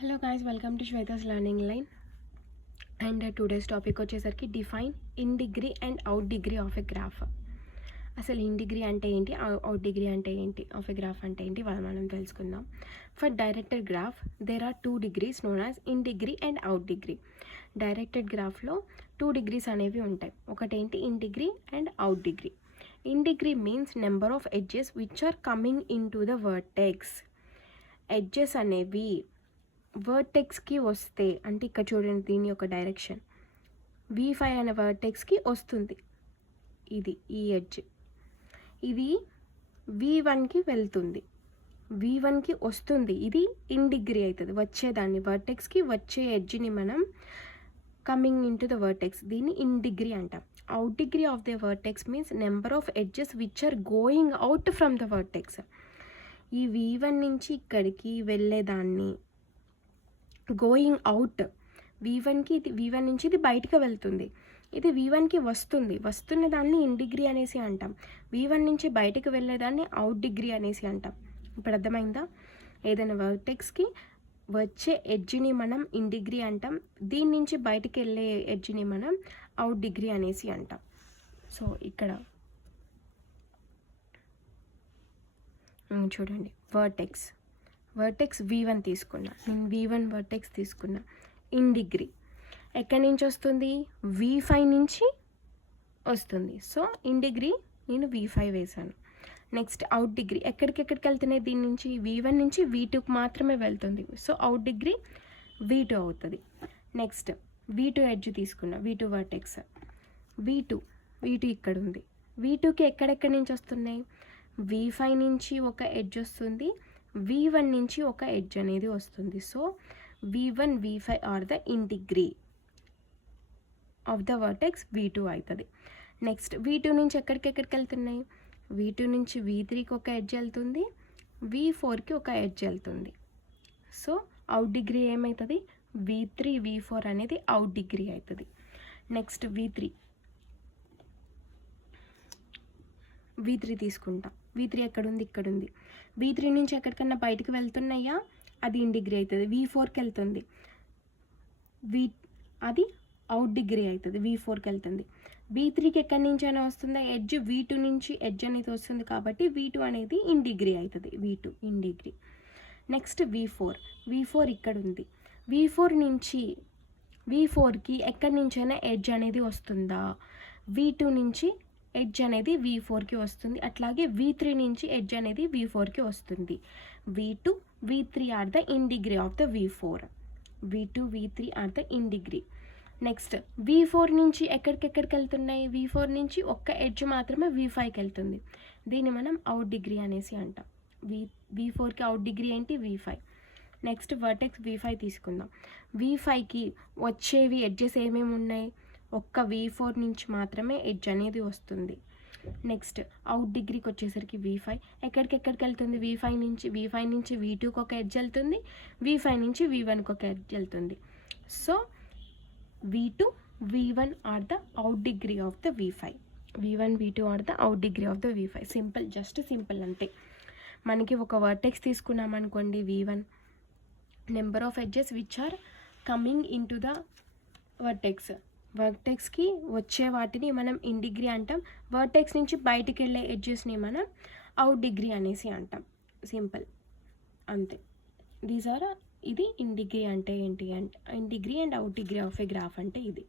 Hello guys, welcome to Shweta's learning line. And today's topic వచ్చేసరికి define in degree and out degree of a graph. అసలు in degree అంటే ఏంటి, out degree అంటే ఏంటి, of a graph అంటే ఏంటి మనం తెలుసుకుందాం. For directed graph there are 2 degrees known as in degree and out degree. Directed గ్రాఫ్లో 2 degrees అనేవి ఉంటాయి. ఒకటేంటి in degree and out degree. In degree means number of edges which are coming in to the vertex. Edges అనేవి వర్టెక్స్కి వస్తే, అంటే ఇక్కడ చూడండి, దీని యొక్క డైరెక్షన్ V5 అనే వర్టెక్స్కి వస్తుంది. ఇది ఈ ఎడ్జ్, ఇది V1కి వెళ్తుంది, V1కి వస్తుంది. ఇది ఇన్ డిగ్రీ అవుతుంది. వచ్చేదాన్ని వర్టెక్స్కి వచ్చే ఎడ్జ్ని మనం coming in to the vertex, దీన్ని ఇన్ డిగ్రీ అంటాం. Out degree of the vertex means number of edges which are going out from the vertex. ఈ V1 నుంచి ఇక్కడికి వెళ్ళేదాన్ని గోయింగ్ అవుట్, V1కి ఇది V1 నుంచి ఇది బయటకు వెళ్తుంది, ఇది V1కి వస్తున్న దాన్ని ఇన్ డిగ్రీ అనేసి అంటాం. V1 నుంచి బయటకు వెళ్ళేదాన్ని అవుట్ డిగ్రీ అనేసి అంటాం. ఇప్పుడు అర్థమైందా? ఏదైనా వర్టెక్స్కి వచ్చే ఎడ్జ్ని మనం ఇన్ డిగ్రీ అంటాం, దీని నుంచి బయటకు వెళ్ళే ఎడ్జ్ని మనం అవుట్ డిగ్రీ అనేసి అంటాం. సో ఇక్కడ చూడండి, వర్టెక్స్ V1 తీసుకున్నా, నేను V1 వర్టెక్స్ తీసుకున్నా. ఇన్ డిగ్రీ ఎక్కడి నుంచి వస్తుంది? V5 నుంచి వస్తుంది. సో ఇన్ డిగ్రీ నేను V5 వేసాను. నెక్స్ట్ అవుట్ డిగ్రీ ఎక్కడికి వెళ్తున్నాయి? దీని నుంచి V1 నుంచి V2కి మాత్రమే వెళ్తుంది. సో అవుట్ డిగ్రీ V2 అవుతుంది. నెక్స్ట్ V2 ఎడ్జ్ తీసుకున్నా, V2 వర్టెక్స్. V2 ఇక్కడ ఉంది. V2కి ఎక్కడెక్కడి నుంచి వస్తున్నాయి? V5 నుంచి ఒక ఎడ్జ్ వస్తుంది, V1 నుంచి ఒక ఎడ్జ్ అనేది వస్తుంది. So V1 V5 are the in degree of the vertex V2 అవుతుంది. నెక్స్ట్ V2 నుంచి ఎక్కడికి వెళ్తున్నాయి? V2 నుంచి V3కి ఒక ఎడ్జ్ వెళ్తుంది, V4కి ఒక ఎడ్జ్ వెళ్తుంది. సో అవుట్ డిగ్రీ ఏమవుతుంది? V3 V4 అనేది అవుట్ డిగ్రీ అవుతుంది. నెక్స్ట్ V3 తీసుకుంటా. V3 ఎక్కడుంది? ఇక్కడ ఉంది. V3 నుంచి ఎక్కడికన్నా బయటకు వెళ్తున్నాయా? అది ఇన్ డిగ్రీ అవుతుంది. V4కి వెళ్తుంది, అది అవుట్ డిగ్రీ అవుతుంది, V4కి వెళ్తుంది. V3కి ఎక్కడి నుంచి అయినా వస్తుందా ఎడ్జ్? V2 నుంచి ఎడ్జ్ అనేది వస్తుంది, కాబట్టి V2 అనేది ఇన్ డిగ్రీ అవుతుంది, V2 in degree. Next V4 ఇక్కడ ఉంది. V4కి ఎక్కడి నుంచైనా ఎడ్జ్ అనేది వస్తుందా? V2 నుంచి ఎడ్జ్ అనేది V4కి వస్తుంది, అట్లాగే V3 నుంచి ఎడ్జ్ అనేది V4కి వస్తుంది. V2 V3 are the in degree of the V4. V2 V3 are the in degree. Next V4 నుంచి ఎక్కడికి వెళ్తున్నాయి? V4 నుంచి ఒక్క ఎడ్జ్ మాత్రమే V5కి వెళ్తుంది, దీన్ని మనం అవుట్ డిగ్రీ అనేసి అంటాం. V4కి అవుట్ డిగ్రీ ఏంటి? V5. నెక్స్ట్ వర్టెక్స్ V5 తీసుకుందాం. V5కి వచ్చేవి ఎడ్జెస్ ఏమేమి ఉన్నాయి? ఒక్క V4 నుంచి మాత్రమే ఎడ్జ్ అనేది వస్తుంది. నెక్స్ట్ అవుట్ డిగ్రీకి వచ్చేసరికి V5 ఎక్కడికి వెళ్తుంది? V5 నుంచి V2కి ఒక ఎడ్జ్ వెళ్తుంది, V5 నుంచి V1కి ఒక ఎడ్జ్ వెళ్తుంది. So V2 V1 are the out degree of the V5. V1 V2 are the out degree of the V5. Simple, just simple అంతే. మనకి ఒక వర్టెక్స్ తీసుకున్నాం అనుకోండి, V1, number of edges which are coming in to the వర్టెక్స్కి వచ్చే వాటిని మనం in degree అంటాం, వర్టెక్స్ నుంచి బయటికి వెళ్ళే ఎడ్జెస్ని మనం అవుట్ డిగ్రీ అనేసి అంటాం. సింపుల్ అంతే. ఇది ఇన్ డిగ్రీ అంటే ఏంటి అంటే, in degree and out degree of A graph అంటే ఇది.